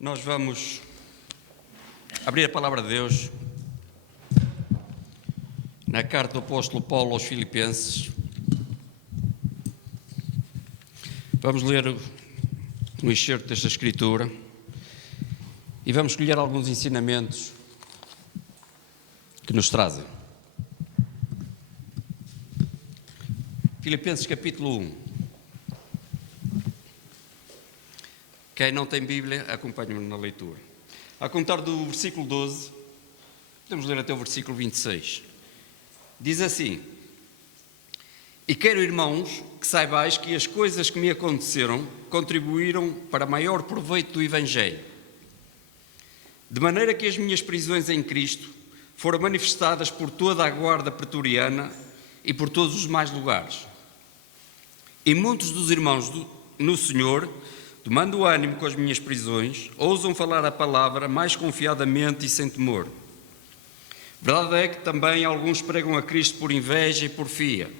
Nós vamos abrir a palavra de Deus na carta do apóstolo Paulo aos Filipenses. Vamos ler um excerto desta escritura e vamos escolher alguns ensinamentos que nos trazem. Filipenses capítulo 1. Quem não tem Bíblia, acompanhe-me na leitura. A contar do versículo 12, podemos ler até o versículo 26. Diz assim: E quero, irmãos, que saibais que as coisas que me aconteceram contribuíram para maior proveito do Evangelho, de maneira que as minhas prisões em Cristo foram manifestadas por toda a guarda pretoriana e por todos os demais lugares. E muitos dos irmãos no Senhor, tomando ânimo com as minhas prisões, ousam falar a palavra mais confiadamente e sem temor. Verdade é que também alguns pregam a Cristo por inveja e porfia,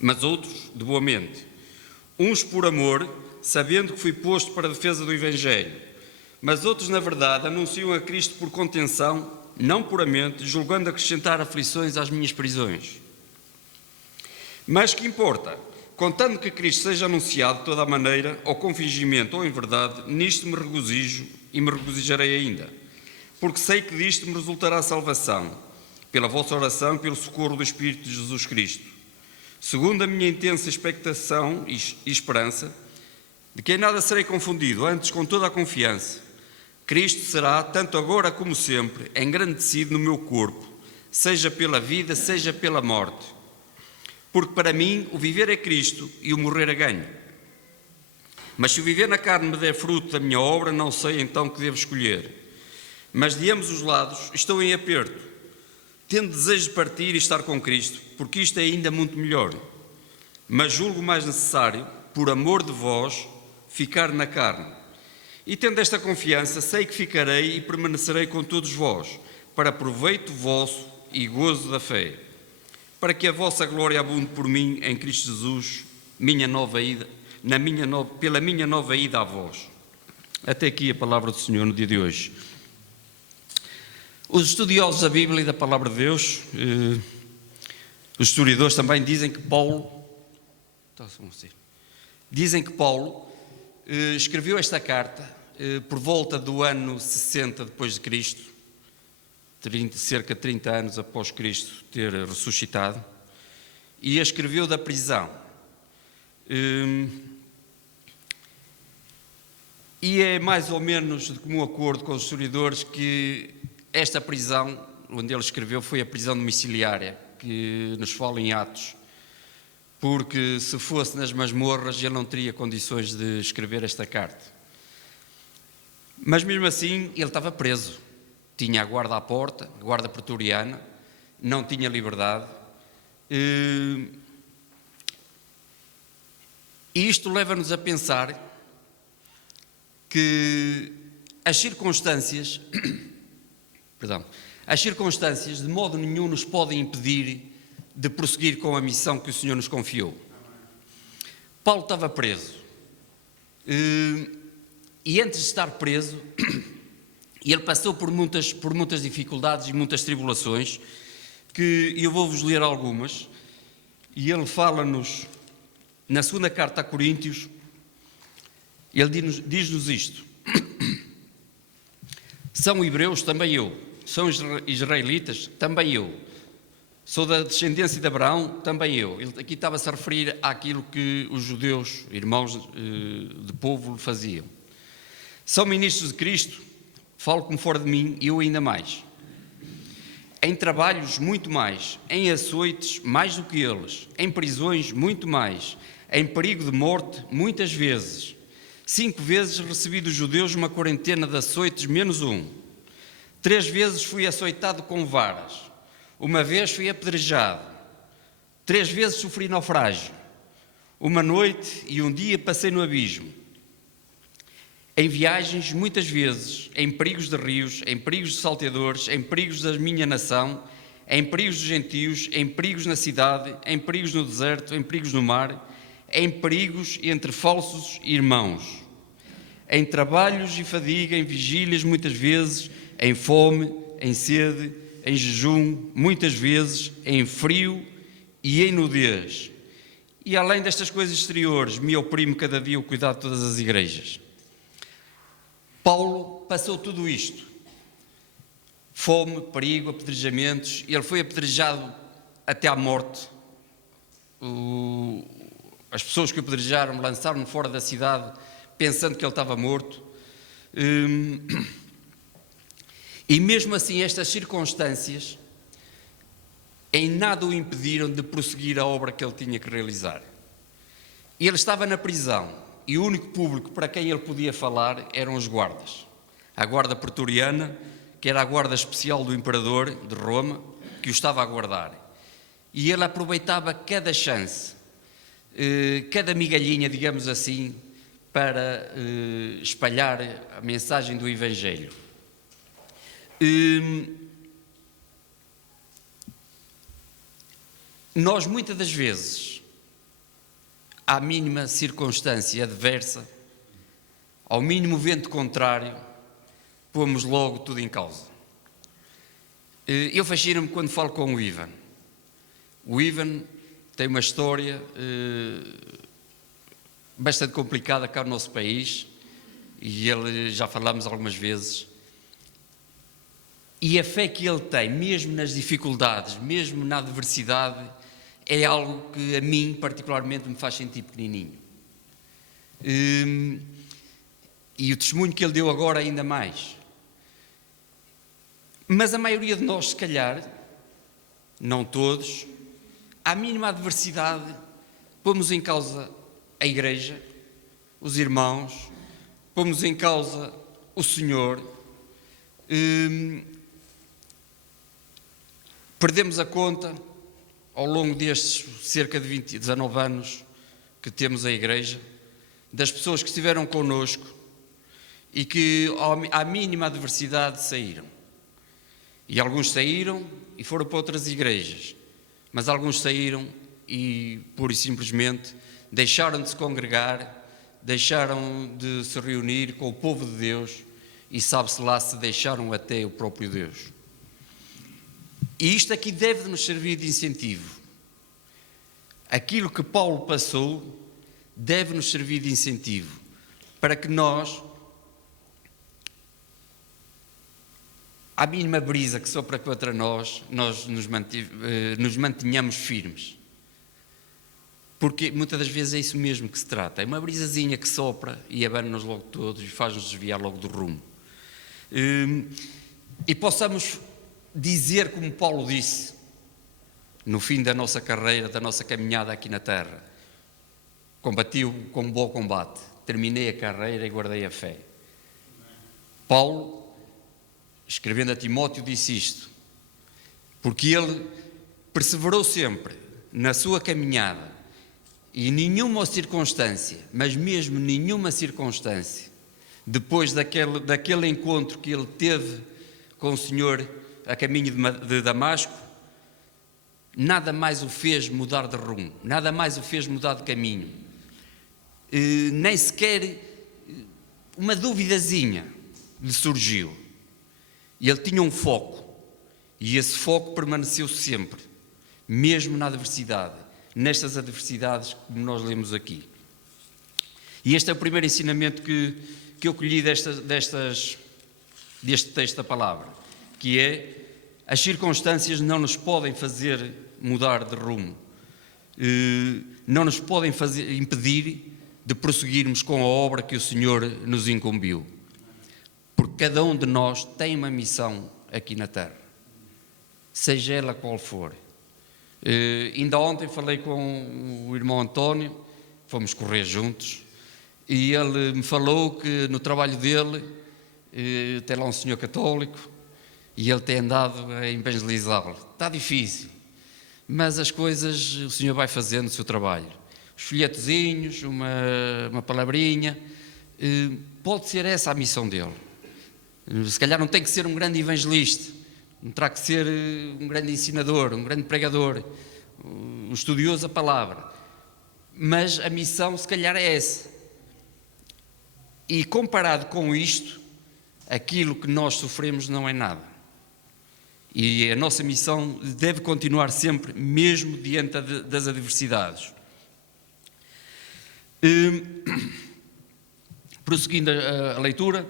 mas outros de boa mente. Uns por amor, sabendo que fui posto para a defesa do Evangelho, mas outros, na verdade, anunciam a Cristo por contenção, não puramente, julgando acrescentar aflições às minhas prisões. Mas que importa? Contando que Cristo seja anunciado de toda a maneira, ou com fingimento ou em verdade, nisto me regozijo e me regozijarei ainda, porque sei que disto me resultará a salvação, pela vossa oração e pelo socorro do Espírito de Jesus Cristo, segundo a minha intensa expectação e esperança, de que em nada serei confundido, antes com toda a confiança, Cristo será, tanto agora como sempre, engrandecido no meu corpo, seja pela vida, seja pela morte. Porque para mim o viver é Cristo e o morrer é ganho. Mas se o viver na carne me der fruto da minha obra, não sei então que devo escolher. Mas de ambos os lados estou em aperto, tendo desejo de partir e estar com Cristo, porque isto é ainda muito melhor. Mas julgo mais necessário, por amor de vós, ficar na carne. E tendo esta confiança, sei que ficarei e permanecerei com todos vós, para proveito vosso e gozo da fé, para que a vossa glória abunde por mim em Cristo Jesus, pela minha nova ida a vós. Até aqui a palavra do Senhor no dia de hoje. Os estudiosos da Bíblia e da palavra de Deus, os historiadores também dizem que Paulo escreveu esta carta por volta do ano 60 depois de Cristo, cerca de 30 anos após Cristo ter ressuscitado, e a escreveu da prisão. E é mais ou menos de comum acordo com os historiadores que esta prisão, onde ele escreveu, foi a prisão domiciliária, que nos fala em Atos, porque se fosse nas masmorras ele não teria condições de escrever esta carta. Mas mesmo assim ele estava preso. Tinha a guarda à porta, a guarda pretoriana, não tinha liberdade. E isto leva-nos a pensar que as circunstâncias de modo nenhum nos podem impedir de prosseguir com a missão que o Senhor nos confiou. Paulo estava preso. E antes de estar preso, ele passou por muitas dificuldades e muitas tribulações, que eu vou-vos ler algumas, e ele fala-nos, na segunda carta a Coríntios, ele diz-nos isto: São hebreus, também eu. São israelitas, também eu. Sou da descendência de Abraão, também eu. Ele aqui estava-se a referir àquilo que os judeus, irmãos de povo, faziam. São ministros de Cristo, falo como fora de mim, e eu ainda mais. Em trabalhos, muito mais. Em açoites, mais do que eles. Em prisões, muito mais. Em perigo de morte, muitas vezes. 5 vezes recebi dos judeus uma quarentena de açoites, menos um. 3 vezes fui açoitado com varas. 1 vez fui apedrejado. 3 vezes sofri naufrágio. 1 noite e 1 dia passei no abismo. Em viagens, muitas vezes, em perigos de rios, em perigos de salteadores, em perigos da minha nação, em perigos dos gentios, em perigos na cidade, em perigos no deserto, em perigos no mar, em perigos entre falsos irmãos, em trabalhos e fadiga, em vigílias muitas vezes, em fome, em sede, em jejum, muitas vezes, em frio e em nudez. E além destas coisas exteriores, me oprime cada dia o cuidado de todas as igrejas. Paulo passou tudo isto. Fome, perigo, apedrejamentos. Ele foi apedrejado até à morte. As pessoas que o apedrejaram lançaram-no fora da cidade pensando que ele estava morto. E mesmo assim estas circunstâncias em nada o impediram de prosseguir a obra que ele tinha que realizar. Ele estava na prisão e o único público para quem ele podia falar eram os guardas. A guarda pretoriana, que era a guarda especial do imperador de Roma, que o estava a guardar. E ele aproveitava cada chance, cada migalhinha, digamos assim, para espalhar a mensagem do Evangelho. Nós, muitas das vezes, à mínima circunstância adversa, ao mínimo vento contrário, pomos logo tudo em causa. Eu fascino-me quando falo com o Ivan. O Ivan tem uma história bastante complicada cá no nosso país, e ele já falámos algumas vezes. E a fé que ele tem, mesmo nas dificuldades, mesmo na adversidade, é algo que a mim particularmente me faz sentir pequenininho. E o testemunho que ele deu agora ainda mais. Mas a maioria de nós, se calhar, não todos, à mínima adversidade, pomos em causa a Igreja, os irmãos, pomos em causa o Senhor. Perdemos a conta, ao longo destes cerca de 19 anos que temos a Igreja, das pessoas que estiveram connosco e que, à mínima adversidade, saíram. E alguns saíram e foram para outras igrejas, mas alguns saíram e, pura e simplesmente, deixaram de se congregar, deixaram de se reunir com o povo de Deus e sabe-se lá se deixaram até o próprio Deus. E isto aqui deve nos servir de incentivo. Aquilo que Paulo passou deve nos servir de incentivo para que nós, à mínima brisa que sopra contra nós nos mantenhamos firmes. Porque muitas das vezes é isso mesmo que se trata. É uma brisazinha que sopra e abana-nos logo todos e faz-nos desviar logo do rumo. E possamos dizer como Paulo disse, no fim da nossa carreira, da nossa caminhada aqui na terra: combati com bom combate, terminei a carreira e guardei a fé. Paulo, escrevendo a Timóteo, disse isto, porque ele perseverou sempre na sua caminhada e nenhuma circunstância, mas mesmo nenhuma circunstância, depois daquele encontro que ele teve com o Senhor a caminho de Damasco, nada mais o fez mudar de rumo, nada mais o fez mudar de caminho, nem sequer uma duvidazinha lhe surgiu. E ele tinha um foco, e esse foco permaneceu sempre, mesmo na adversidade, nestas adversidades que nós lemos aqui. E este é o primeiro ensinamento que eu colhi deste texto da palavra, que é: as circunstâncias não nos podem fazer mudar de rumo, não nos podem impedir de prosseguirmos com a obra que o Senhor nos incumbiu. Porque cada um de nós tem uma missão aqui na terra, seja ela qual for. Ainda ontem falei com o irmão António, fomos correr juntos, e ele me falou que no trabalho dele tem lá um senhor católico e ele tem andado a evangelizá-lo. Está difícil, mas as coisas o Senhor vai fazendo o seu trabalho. Os folhetozinhos, uma palavrinha, pode ser essa a missão dele. Se calhar não tem que ser um grande evangelista, não terá que ser um grande ensinador, um grande pregador, um estudioso da palavra, mas a missão se calhar é essa. E comparado com isto, aquilo que nós sofremos não é nada. E a nossa missão deve continuar sempre, mesmo diante das adversidades. Prosseguindo a leitura,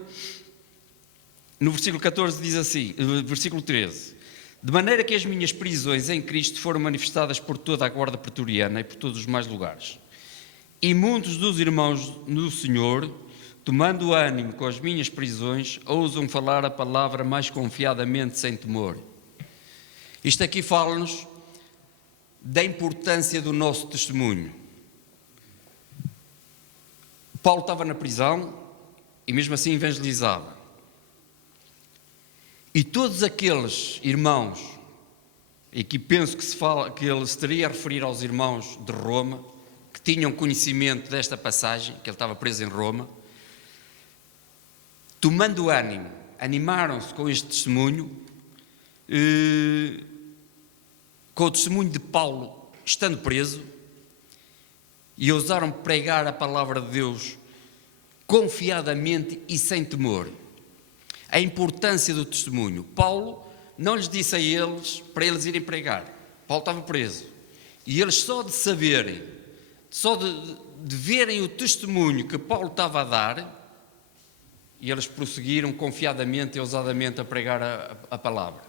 no versículo 14 diz assim, versículo 13: de maneira que as minhas prisões em Cristo foram manifestadas por toda a guarda pretoriana e por todos os mais lugares. E muitos dos irmãos no Senhor, tomando ânimo com as minhas prisões, ousam falar a palavra mais confiadamente, sem temor. Isto aqui fala-nos da importância do nosso testemunho. Paulo estava na prisão e mesmo assim evangelizava. E todos aqueles irmãos, e que penso que ele se teria a referir aos irmãos de Roma, que tinham conhecimento desta passagem, que ele estava preso em Roma, tomando ânimo, animaram-se com este testemunho, com o testemunho de Paulo estando preso, e ousaram pregar a palavra de Deus confiadamente e sem temor. A importância do testemunho. Paulo não lhes disse a eles para eles irem pregar. Paulo estava preso. E eles só de saberem, só de verem o testemunho que Paulo estava a dar, e eles prosseguiram confiadamente e ousadamente a pregar a palavra.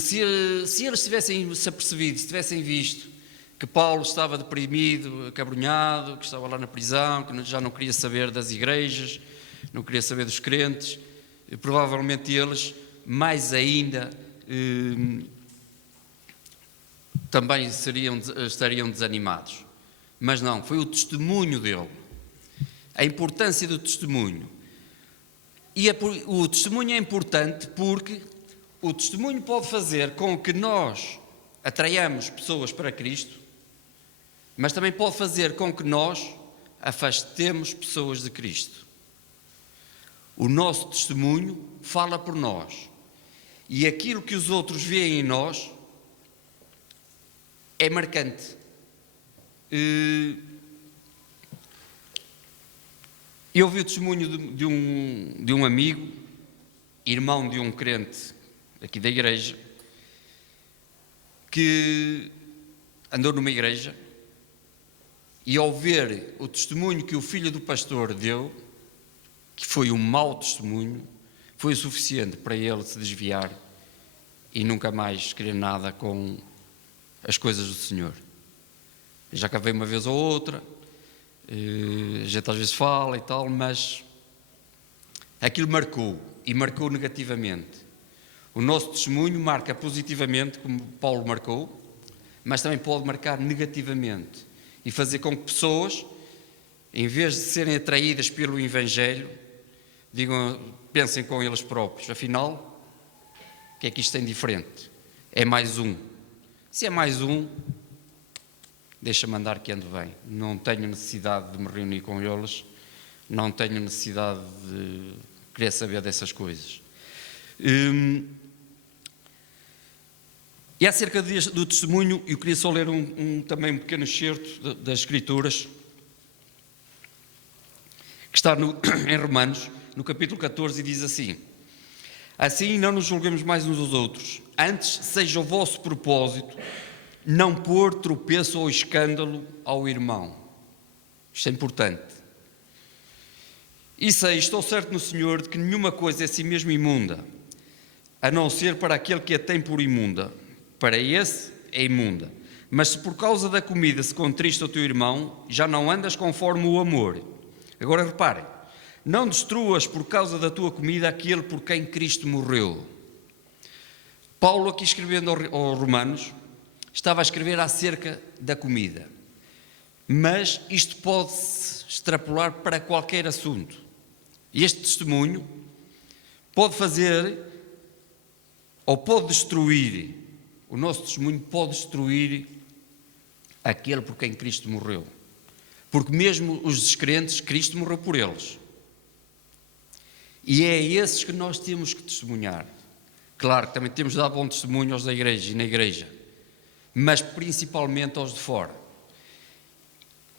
Se eles tivessem se apercebido, se tivessem visto que Paulo estava deprimido, acabrunhado, que estava lá na prisão, que já não queria saber das igrejas, não queria saber dos crentes, provavelmente eles, mais ainda, também estariam desanimados. Mas não, foi o testemunho dele, a importância do testemunho. E o testemunho é importante porque o testemunho pode fazer com que nós atraiamos pessoas para Cristo, mas também pode fazer com que nós afastemos pessoas de Cristo. O nosso testemunho fala por nós. E aquilo que os outros veem em nós é marcante. Eu ouvi o testemunho de um amigo, irmão de um crente aqui da igreja, que andou numa igreja e ao ver o testemunho que o filho do pastor deu, que foi um mau testemunho, foi o suficiente para ele se desviar e nunca mais querer nada com as coisas do Senhor. Já cá veio uma vez ou outra, a gente às vezes fala e tal, mas aquilo marcou, e marcou negativamente. O nosso testemunho marca positivamente, como Paulo marcou, mas também pode marcar negativamente e fazer com que pessoas, em vez de serem atraídas pelo Evangelho, pensem com eles próprios: afinal, o que é que isto tem diferente? É mais um. Se é mais um, deixa-me andar que ando bem. Não tenho necessidade de me reunir com eles, não tenho necessidade de querer saber dessas coisas. E acerca do testemunho, eu queria só ler também um pequeno excerto das Escrituras, que está em Romanos, no capítulo 14, e diz assim: assim não nos julguemos mais uns aos outros, antes seja o vosso propósito não pôr tropeço ou escândalo ao irmão. Isto é importante. E sei, estou certo no Senhor, de que nenhuma coisa é assim mesmo imunda, a não ser para aquele que a tem por imunda. Para esse é imunda. Mas se por causa da comida se contrista o teu irmão, já não andas conforme o amor. Agora reparem, não destruas por causa da tua comida aquele por quem Cristo morreu. Paulo, aqui escrevendo aos Romanos, estava a escrever acerca da comida. Mas isto pode-se extrapolar para qualquer assunto. Este testemunho pode fazer ou pode destruir, o nosso testemunho pode destruir aquele por quem Cristo morreu. Porque mesmo os descrentes, Cristo morreu por eles. E é esses que nós temos que testemunhar. Claro que também temos de dar bom testemunho aos da igreja e na igreja, mas principalmente aos de fora.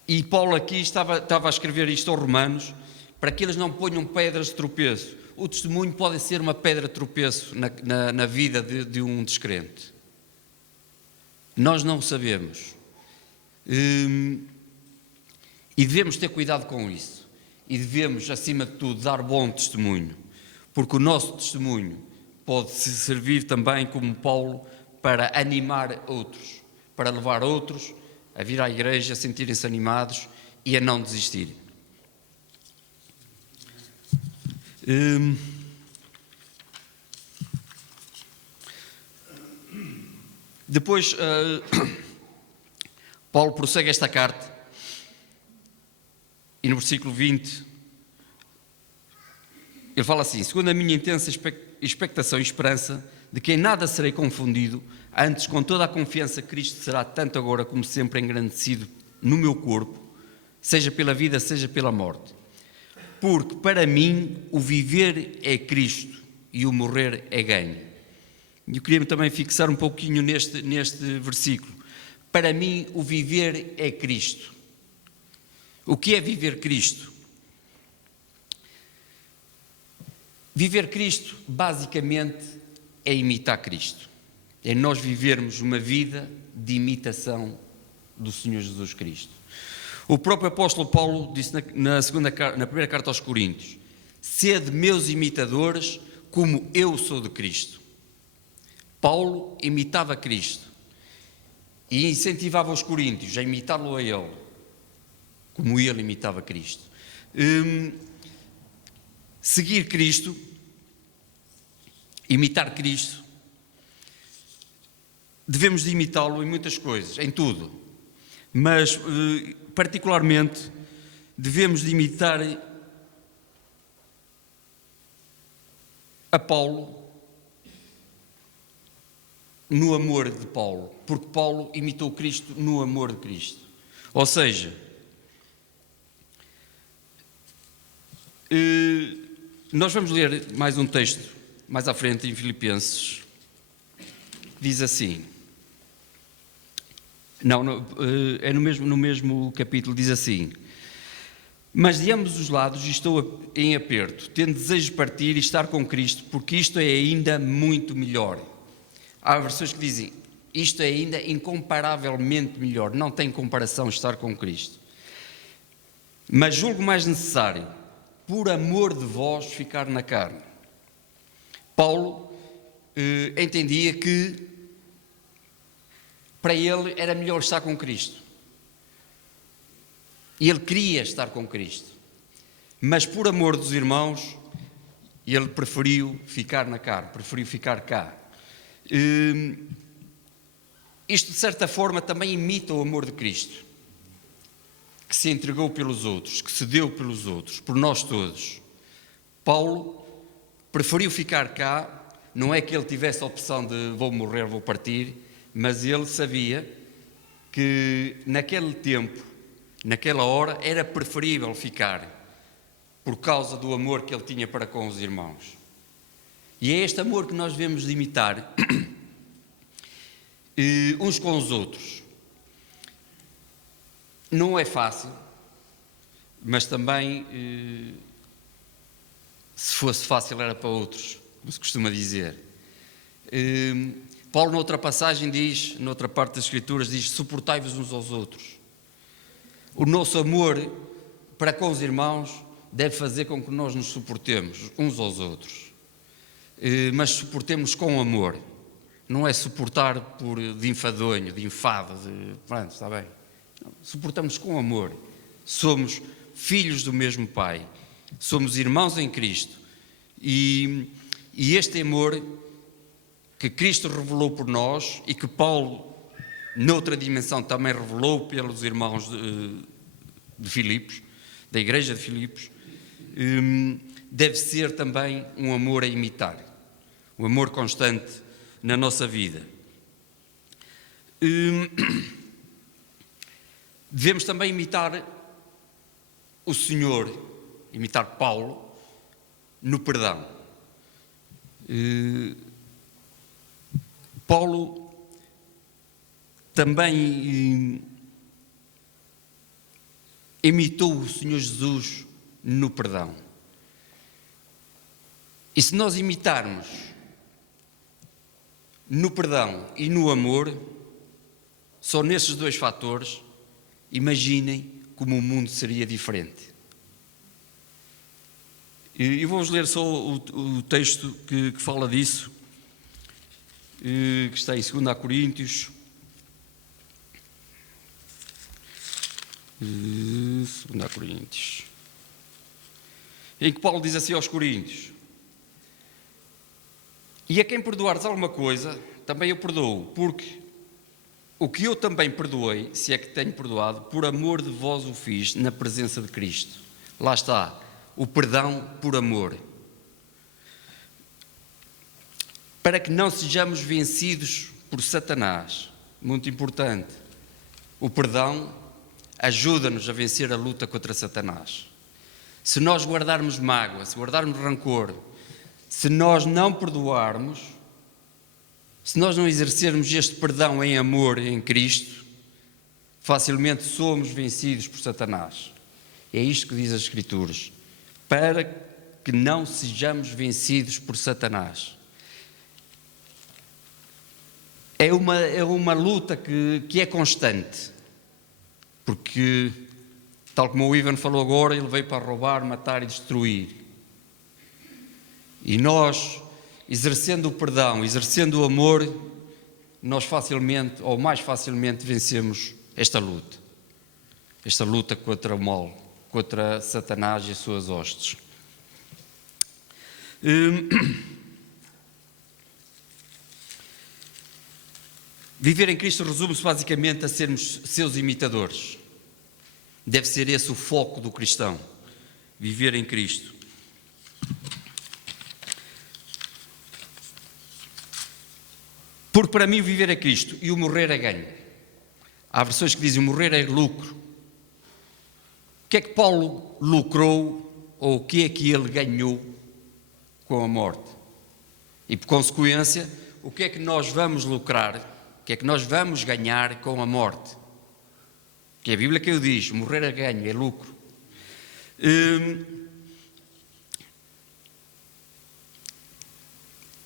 E Paulo aqui estava a escrever isto aos Romanos, para que eles não ponham pedras de tropeço. O testemunho pode ser uma pedra de tropeço na vida de um descrente. Nós não sabemos. E devemos ter cuidado com isso. E devemos, acima de tudo, dar bom testemunho. Porque o nosso testemunho pode servir também, como Paulo, para animar outros, para levar outros a vir à igreja, a sentirem-se animados e a não desistirem. Depois, Paulo prossegue esta carta e no versículo 20 ele fala assim: segundo a minha intensa expectação e esperança de que em nada serei confundido, antes com toda a confiança Cristo será tanto agora como sempre engrandecido no meu corpo, seja pela vida, seja pela morte. Porque para mim o viver é Cristo e o morrer é ganho. E eu queria também fixar um pouquinho neste versículo. Para mim o viver é Cristo. O que é viver Cristo? Viver Cristo, basicamente, é imitar Cristo. É nós vivermos uma vida de imitação do Senhor Jesus Cristo. O próprio apóstolo Paulo disse na primeira carta aos Coríntios: sede meus imitadores, como eu sou de Cristo. Paulo imitava Cristo e incentivava os coríntios a imitá-lo a ele, como ele imitava Cristo. Seguir Cristo, imitar Cristo, devemos de imitá-lo em muitas coisas, em tudo, mas particularmente devemos de imitar a Paulo no amor de Paulo, porque Paulo imitou Cristo no amor de Cristo. Ou seja, nós vamos ler mais um texto, mais à frente, em Filipenses, diz assim, é no mesmo capítulo, diz assim: mas de ambos os lados estou em aperto, tendo desejo de partir e estar com Cristo, porque isto é ainda muito melhor. Há versões que dizem, isto é ainda incomparavelmente melhor, não tem comparação estar com Cristo. Mas julgo mais necessário, por amor de vós, ficar na carne. Paulo entendia que para ele era melhor estar com Cristo. E ele queria estar com Cristo. Mas por amor dos irmãos, ele preferiu ficar na carne, preferiu ficar cá. Isto de certa forma também imita o amor de Cristo, que se entregou pelos outros, que se deu pelos outros, por nós todos. Paulo preferiu ficar cá, não é que ele tivesse a opção de vou morrer, vou partir, mas ele sabia que naquele tempo, naquela hora, era preferível ficar, por causa do amor que ele tinha para com os irmãos. E é este amor que nós devemos de imitar uns com os outros. Não é fácil, mas também, se fosse fácil, era para outros, como se costuma dizer. Paulo, noutra passagem, diz, noutra parte das Escrituras, diz: suportai-vos uns aos outros. O nosso amor para com os irmãos deve fazer com que nós nos suportemos uns aos outros. Mas suportemos com amor, não é suportar de enfadonho, de enfado, pronto, está bem. Não, suportamos com amor, somos filhos do mesmo Pai, somos irmãos em Cristo, e este amor que Cristo revelou por nós e que Paulo, noutra dimensão, também revelou pelos irmãos de Filipos, da igreja de Filipos, deve ser também um amor a imitar. O amor constante na nossa vida. Devemos também imitar o Senhor, imitar Paulo, no perdão. Paulo também imitou o Senhor Jesus no perdão. E se nós imitarmos no perdão e no amor, só nestes dois fatores, imaginem como o mundo seria diferente. E vou-vos ler só o texto que fala disso, que está em 2 Coríntios. 2 Coríntios. Em que Paulo diz assim aos Coríntios: e a quem perdoares alguma coisa, também eu perdoo, porque o que eu também perdoei, se é que tenho perdoado, por amor de vós o fiz, na presença de Cristo. Lá está, o perdão por amor. Para que não sejamos vencidos por Satanás. Muito importante. O perdão ajuda-nos a vencer a luta contra Satanás. Se nós guardarmos mágoa, se guardarmos rancor, se nós não perdoarmos, se nós não exercermos este perdão em amor em Cristo, facilmente somos vencidos por Satanás. É isto que diz as Escrituras. Para que não sejamos vencidos por Satanás. É uma luta que é constante. Porque, tal como o Ivan falou agora, ele veio para roubar, matar e destruir. E nós, exercendo o perdão, exercendo o amor, nós facilmente, ou mais facilmente, vencemos esta luta. Esta luta contra o mal, contra Satanás e as suas hostes. Viver em Cristo resume-se basicamente a sermos seus imitadores. Deve ser esse o foco do cristão. Viver em Cristo. Porque para mim viver é Cristo e o morrer é ganho. Há versões que dizem o morrer é lucro. O que é que Paulo lucrou ou o que é que ele ganhou com a morte? E por consequência, o que é que nós vamos lucrar? O que é que nós vamos ganhar com a morte? Que é a Bíblia que o diz, morrer é ganho, é lucro.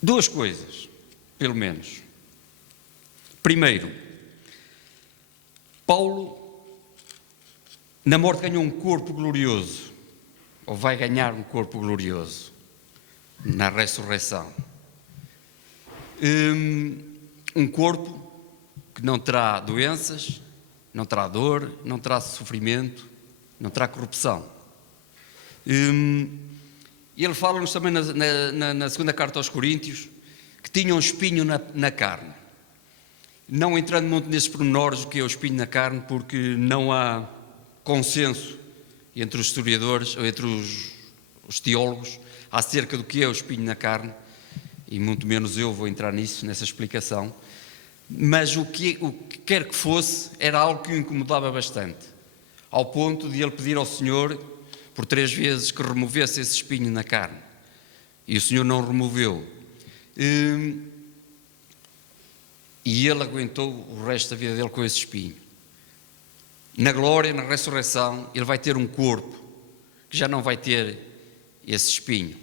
Duas coisas, pelo menos. Primeiro, Paulo, na morte, ganhou um corpo glorioso, ou vai ganhar um corpo glorioso, na ressurreição. Um corpo que não terá doenças, não terá dor, não terá sofrimento, não terá corrupção. Ele fala-nos também na segunda carta aos Coríntios, que tinha um espinho na carne. Não entrando muito nesses pormenores do que é o espinho na carne, porque não há consenso entre os historiadores, ou entre os teólogos, acerca do que é o espinho na carne, e muito menos eu vou entrar nisso, nessa explicação, mas o que quer que fosse, era algo que o incomodava bastante, ao ponto de ele pedir ao Senhor, por 3 vezes, que removesse esse espinho na carne, e o Senhor não removeu. E ele aguentou o resto da vida dele com esse espinho. Na glória, na ressurreição, ele vai ter um corpo que já não vai ter esse espinho.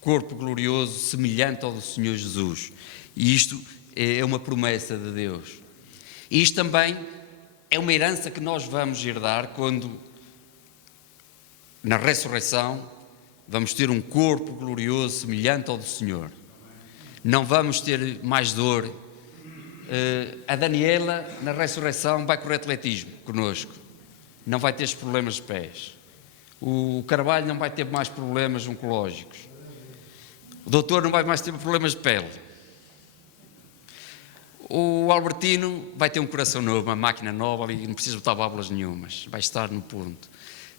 Corpo glorioso, semelhante ao do Senhor Jesus. E isto é uma promessa de Deus. E isto também é uma herança que nós vamos herdar quando, na ressurreição, vamos ter um corpo glorioso, semelhante ao do Senhor. Não vamos ter mais dor. A Daniela, na ressurreição, vai correr atletismo connosco. Não vai ter problemas de pés. O Carvalho não vai ter mais problemas oncológicos. O doutor não vai mais ter problemas de pele. O Albertino vai ter um coração novo, uma máquina nova e não precisa botar válvulas nenhumas. Vai estar no ponto.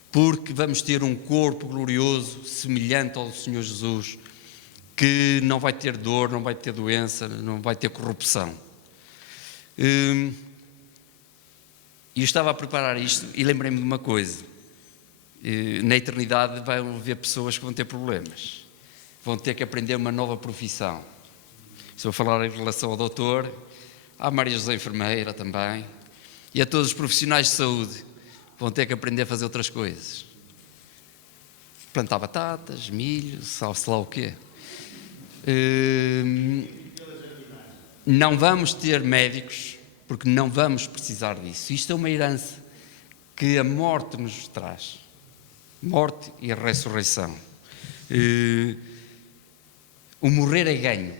Porque vamos ter um corpo glorioso, semelhante ao do Senhor Jesus, que não vai ter dor, não vai ter doença, não vai ter corrupção. E eu estava a preparar isto e lembrei-me de uma coisa. Na eternidade vai haver pessoas que vão ter problemas. Vão ter que aprender uma nova profissão. Estou a falar em relação ao doutor, à Maria José enfermeira também, e a todos os profissionais de saúde. Vão ter que aprender a fazer outras coisas. plantar batatas, milho, sabe-se lá o quê. Não vamos ter médicos, porque não vamos precisar disso. Isto é uma herança que a morte nos traz. Morte e a ressurreição. O morrer é ganho.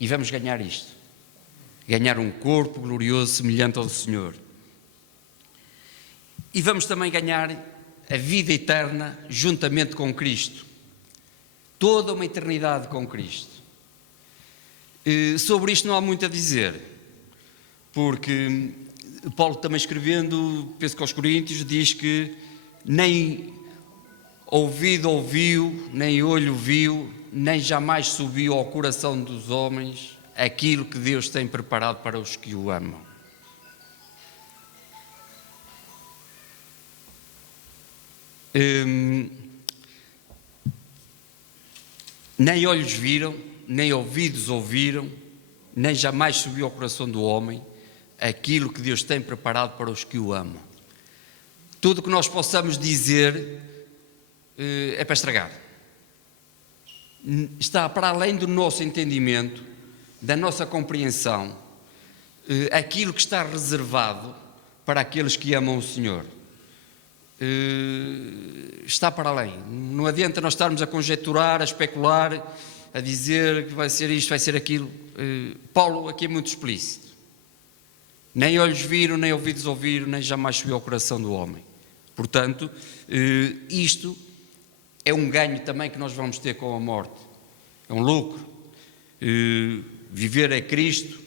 E vamos ganhar isto. Ganhar um corpo glorioso semelhante ao do Senhor. E vamos também ganhar a vida eterna juntamente com Cristo. Toda uma eternidade com Cristo. Sobre isto não há muito a dizer, porque Paulo também escrevendo, penso que aos Coríntios, diz que nem ouvido ouviu, nem olho viu, nem jamais subiu ao coração dos homens aquilo que Deus tem preparado para os que o amam. Nem olhos viram, nem ouvidos ouviram, nem jamais subiu ao coração do homem aquilo que Deus tem preparado para os que o amam. Tudo o que nós possamos dizer é para estragar. Está para além do nosso entendimento, da nossa compreensão, aquilo que está reservado para aqueles que amam o Senhor. Está para além. Não adianta nós estarmos a conjecturar, a especular, a dizer que vai ser isto, vai ser aquilo. Paulo aqui é muito explícito. Nem olhos viram, nem ouvidos ouviram, nem jamais subiu ao coração do homem. Portanto, isto é um ganho também que nós vamos ter com a morte. É um lucro. Viver é Cristo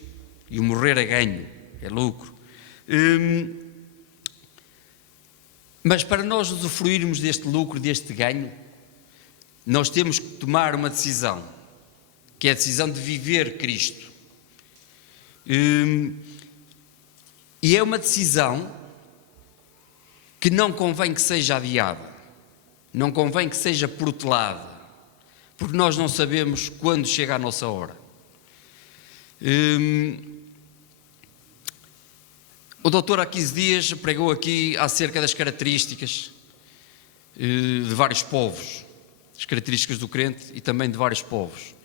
e o morrer é ganho, é lucro. Mas para nós usufruirmos deste lucro, deste ganho, nós temos que tomar uma decisão, que é a decisão de viver Cristo. E é uma decisão que não convém que seja adiada, não convém que seja protelada, porque nós não sabemos quando chega a nossa hora. O doutor há 15 dias pregou aqui acerca das características de vários povos, as características do crente e também de vários povos.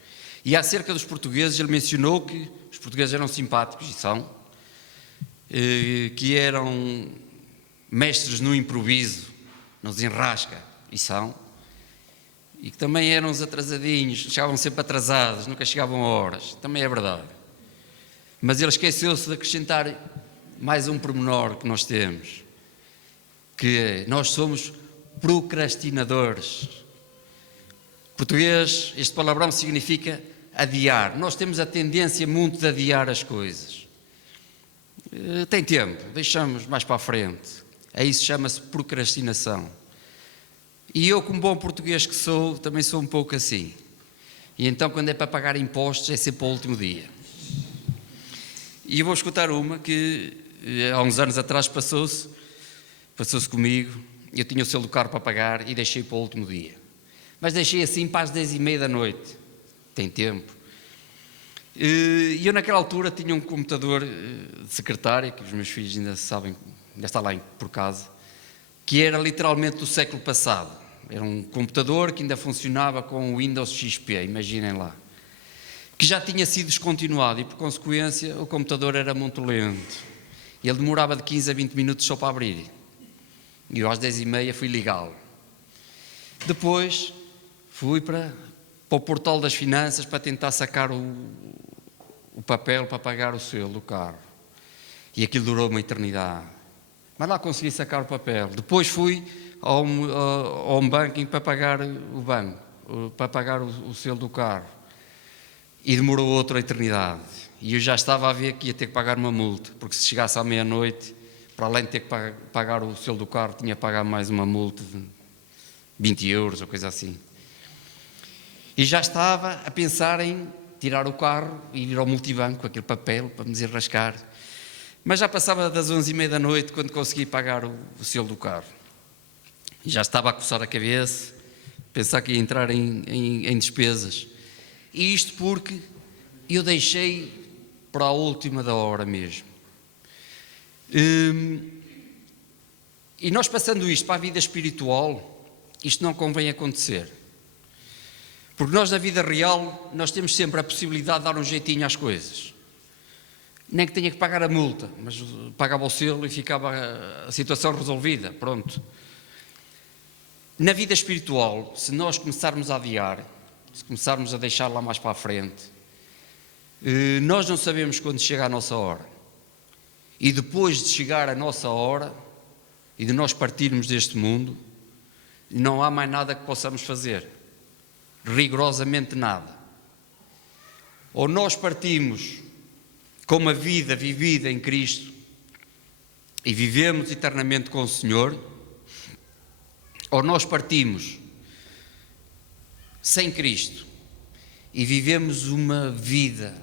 E acerca dos portugueses, ele mencionou que os portugueses eram simpáticos, e são, que eram mestres no improviso, no desenrasca, e são, e que também eram os atrasadinhos, chegavam sempre atrasados, nunca chegavam a horas, também é verdade. Mas ele esqueceu-se de acrescentar mais um pormenor que nós temos, que nós somos procrastinadores. Português, este palavrão significa adiar. Nós temos a tendência muito de adiar as coisas. Tem tempo, deixamos mais para a frente. A isso chama-se procrastinação. E eu, como bom português que sou, também sou um pouco assim. E então, quando é para pagar impostos, é sempre o último dia. E eu vou escutar uma que há uns anos atrás passou-se comigo. Eu tinha o selo do carro para pagar e deixei para o último dia. Mas deixei assim para as 10h30 da noite. Tem tempo. E eu naquela altura tinha um computador de secretária, que os meus filhos ainda sabem, ainda está lá por casa, que era literalmente do século passado. Era um computador que ainda funcionava com o Windows XP, imaginem lá. Que já tinha sido descontinuado e, por consequência, o computador era muito lento. Ele demorava de 15 a 20 minutos só para abrir. E eu às 10h30 fui ligá-lo. Depois fui para o portal das finanças para tentar sacar o papel para pagar o selo do carro. E aquilo durou uma eternidade. Mas lá consegui sacar o papel. Depois fui ao home banking para pagar o banco, para pagar o selo do carro. E demorou outra eternidade. E eu já estava a ver que ia ter que pagar uma multa, porque se chegasse à meia-noite, para além de ter que pagar o selo do carro, tinha que pagar mais uma multa de 20 euros ou coisa assim. E já estava a pensar em tirar o carro e ir ao multibanco com aquele papel para me desenrascar. Mas já passava das 11h30 da noite quando consegui pagar o selo do carro. E já estava a coçar a cabeça, pensar que ia entrar em despesas. E isto porque eu deixei para a última da hora mesmo. E nós passando isto para a vida espiritual, isto não convém acontecer. Porque nós, na vida real, nós temos sempre a possibilidade de dar um jeitinho às coisas. Nem que tenha que pagar a multa, mas pagava o selo e ficava a situação resolvida, pronto. Na vida espiritual, se nós começarmos a adiar, se começarmos a deixar lá mais para a frente, nós não sabemos quando chega a nossa hora. E depois de chegar a nossa hora e de nós partirmos deste mundo, não há mais nada que possamos fazer. Rigorosamente nada. Ou nós partimos com uma vida vivida em Cristo e vivemos eternamente com o Senhor, ou nós partimos sem Cristo e vivemos uma vida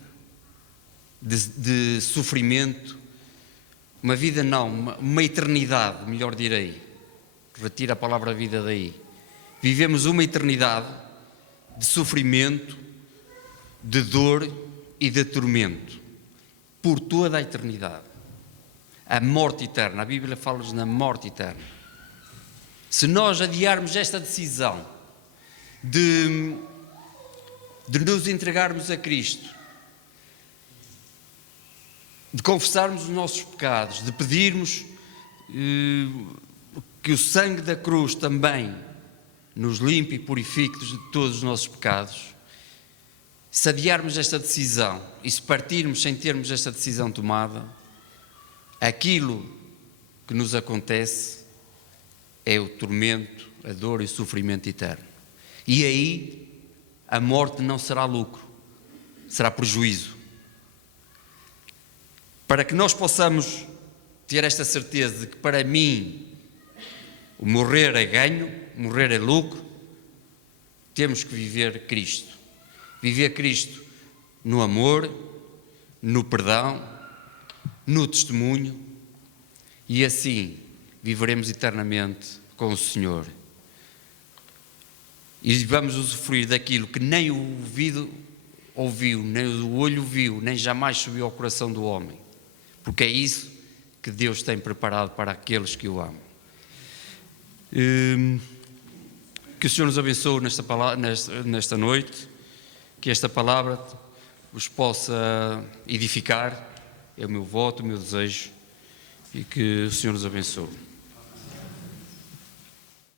de sofrimento, uma vida não, uma eternidade, melhor direi, retiro a palavra vida daí, vivemos uma eternidade de sofrimento, de dor e de tormento, por toda a eternidade. A morte eterna, a Bíblia fala-nos na morte eterna. Se nós adiarmos esta decisão de nos entregarmos a Cristo, de confessarmos os nossos pecados, de pedirmos que o sangue da cruz também nos limpe e purifique de todos os nossos pecados, se adiarmos esta decisão e se partirmos sem termos esta decisão tomada, aquilo que nos acontece é o tormento, a dor e o sofrimento eterno. E aí a morte não será lucro, será prejuízo. Para que nós possamos ter esta certeza de que para mim o morrer é ganho, morrer é lucro, temos que viver Cristo. Viver Cristo no amor, no perdão, no testemunho, e assim viveremos eternamente com o Senhor. E vamos usufruir daquilo que nem o ouvido ouviu, nem o olho viu, nem jamais subiu ao coração do homem. Porque é isso que Deus tem preparado para aqueles que o amam. Que o Senhor nos abençoe nesta noite, que esta palavra vos possa edificar, é o meu voto, o meu desejo, e que o Senhor nos abençoe.